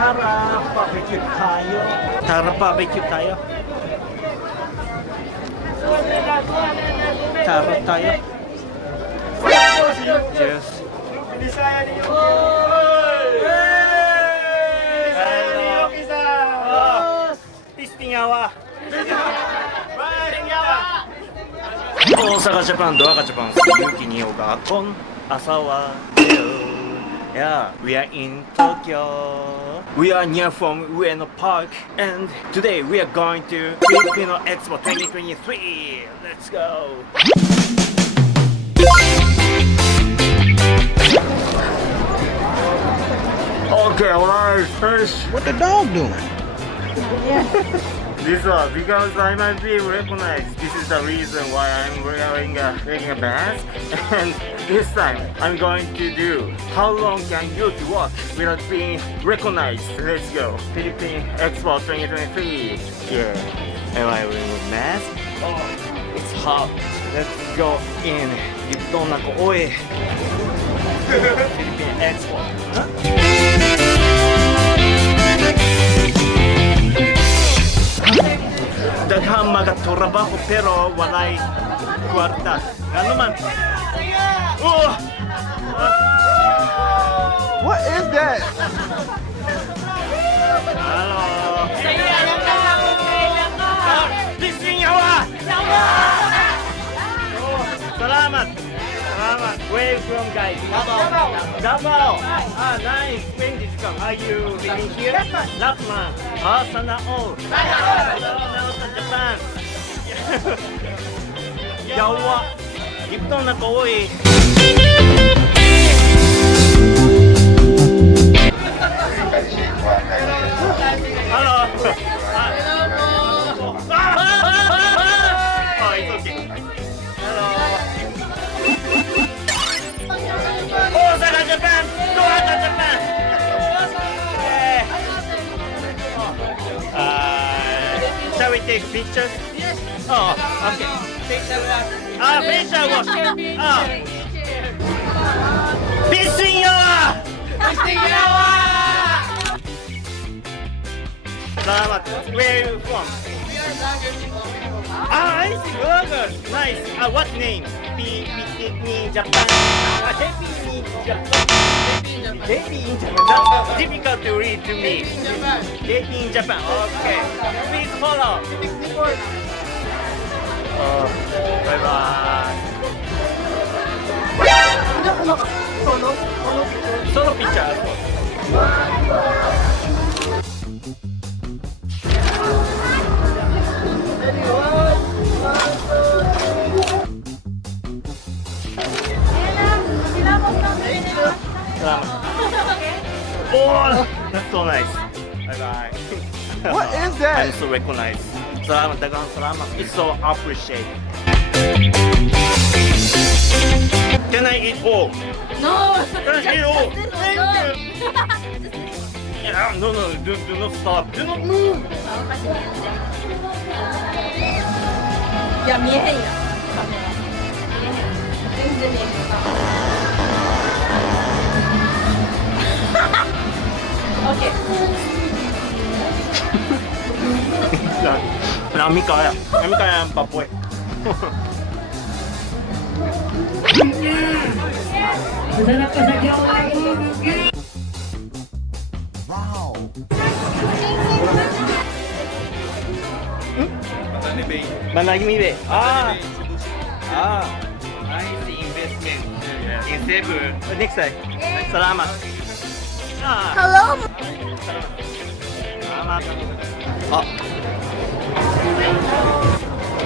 Tara barbecue tayo. Tara barbecue tayo. Tara tayo. Cheers. Pistingawa. Osaka, Japan, Doaka, Japan. Yuki ni Ogakon. Asawa. Yeah, we are in Tokyo. We are near from Ueno Park, and today we are going to Philippine Expo 2023. Let's go. Okay, alright, first. What the dog doing? This one, because I might be recognized. This is the reason why I'm wearing a mask. And this time, I'm going to do how long can you walk without being recognized. Let's go. Philippine Expo 2023. Yeah. Am I wearing a mask? Oh, it's hot. Let's go in. Ito na ko, oy. Philippine Expo. Huh? Daghang magatrabaho pero walay kwarta. Ano man? Oh! What is that? Hello. Bisingyawa! Oh, salamat. Salamat. Where you from, guys? Davao. Davao. Ah, nice. When did you come? Are you living here? Lapman. Ah, sana all. Sana all sa Japan. Yawa. Ito na ko eh. Hello. Oh, it's okay. Hello. Osaka, Japan! Doha, Japan! Yeah. Shall we take pictures? Yes. Oh, okay. Facial wash. Ah, facial wash. Ah. Bisingyawa! Bisingyawa! Salamat. Where are you from? We are vloggers in Philippines. Ah, I see. Vloggers. Nice. What name? P Japan. JP in Japan. JP in Japan. That's difficult to read to me. In Japan. JP in Japan. Okay. Please follow. Bye bye. Solo picture. Oh, that's so nice. Bye bye. What is that? I'm so recognized. Salamat, dagang salamat. It's so appreciated. Can I eat all? No! Can I eat all? Thank No. you. Yeah, no, do not stop. Do not move. いや、見えへんやん。全然見えへん。オッケー。Namika ya papoy. Wow. Managimi Bay. Ah. Ah. Nice investment in Cebu. Next time. Salamat. Ah. Hello! Salamat. Oh.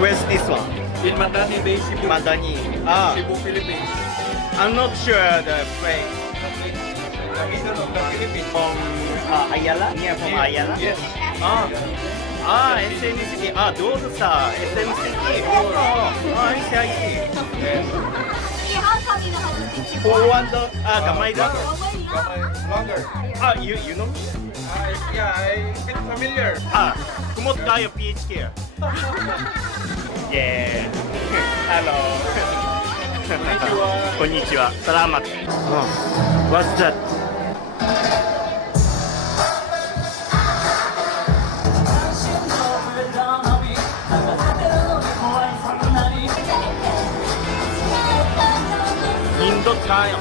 Where's this one? In Mandani Bay, Cebu. Madani. Ah. Cebu, Philippines. I'm not sure the place. The Philippines. From Ayala? Near from Ayala? Yes. Ah. Ah, SM City. Ah, those are SM City. Oh, I see. Yes. For one, Gamaida. Longer. Ah, you know? Yeah, I'm a bit familiar. Ah, kumot tayo PHK. Yeah. Hello. Konnichiwa. Konnichiwa. Salamat. Oh, what's that? tayo.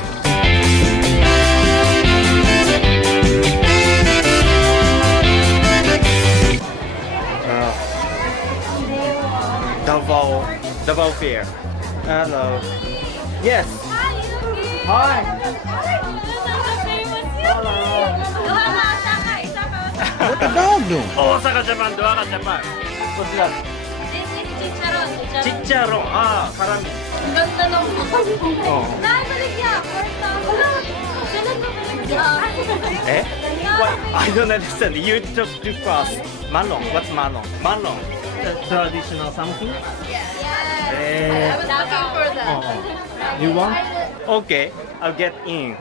Davao Fair. Hello. Yes. Hi. What the dog doing? Osaka, Japan. Doaka, Japan. What's that? This is chicharon. Chicharon. Ah, karami. Ang ganda ng Oh. Nabalik niya. First time. Ganun ba pala? Eh? What? I don't understand. You talk too fast. Malong. What's malong? Malong. Traditional something? Yes. Eh. I was looking for that. Oh. You want? Okay. I'll get in.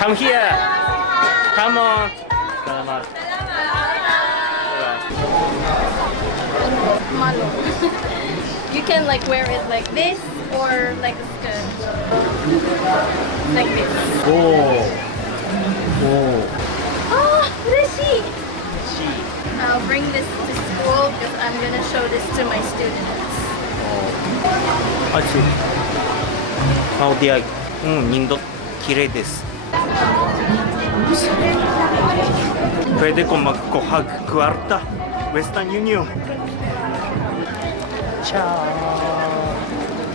Come here. Come on. Salamat. Malo. You can like wear it like this or like a skirt. Like this. Oh. Oh. Oh, Rishi! She. I'll bring this to school because I'm gonna show this to my students. I see. Oh, dear. ニンド綺麗です。Pwede ko magkuhag-kwarta. Western Union. Ciao.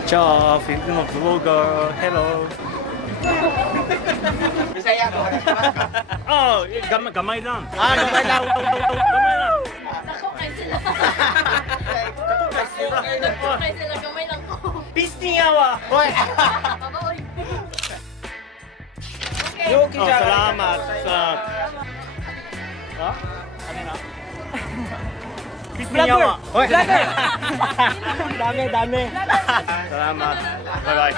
Ciao, Filipino vlogger. Hello. Oh, gamay lang. Ah, gamay lang. Gamay lang. Nakukay sila. Nakukay sila. Gamay lang ko. Pistingawa. Hoy. Babaoy. Okay. Oh, salamat. Salamat. Ha? Ano na? Pistingawa. Hoy. Dami. Salamat. Bye-bye.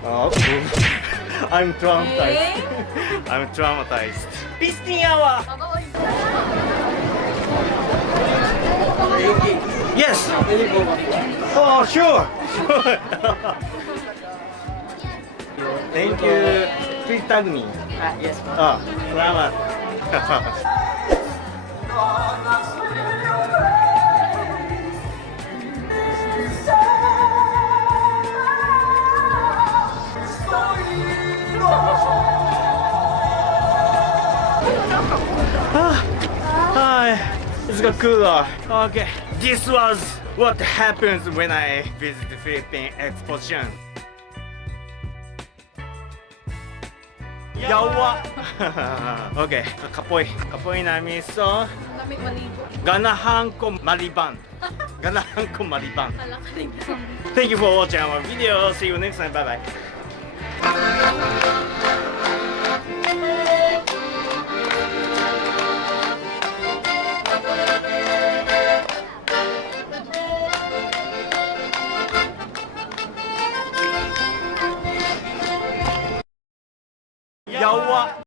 Oh. I'm traumatized. I'm traumatized. Pistingawa. Babaoy. Yes. Oh, sure. Thank you. Please tag me. Yes. Salamat. Hi. It's got cooler. Okay. This was what happens when I visit the Philippine Exposition. Yawa. Okay. Kapoy namin. So, Lamig maligo. ganahan ko maliban. Ganahan ko maliban. Malakalig lang. Thank you for watching our video. See you next time. Bye bye.